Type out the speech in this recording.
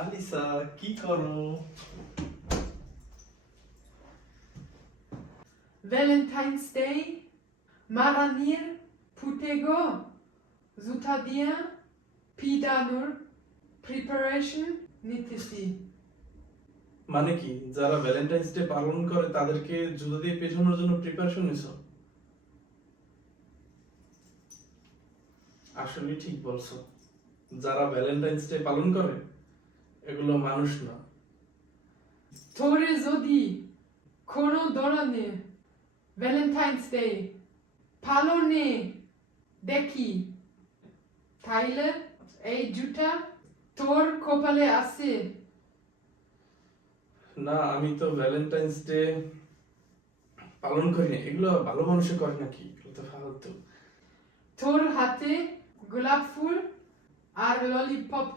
আলিসা কি করো? Valentine's Day, Maranir, Putego, Zutadia, Pidanur, Preparation, Nitisi. মানে কি, যারা ভ্যালেন্টাইন্স ডে পালন করে তাদেরকে জুতো দিয়ে পেছানোর জন্য প্রিপারেশন নিছো? আসলে ঠিক বলছো, যারা ভ্যালেন্টাইন্স ডে পালন করে এগুলো মানুষ না। Tore Zodi, Kono Dorane, Valentine's Day, Palone, Deki, Teile, Ei Juta, Tor Kopale Ase. না, আমি তো ভ্যালেন্টাইন্স ডে পালন করি না। এগুলো ভালো মানুষে করে নাকি? এগুলো তো ফালতু। Tor hatte Gulabful, আর ললিপপ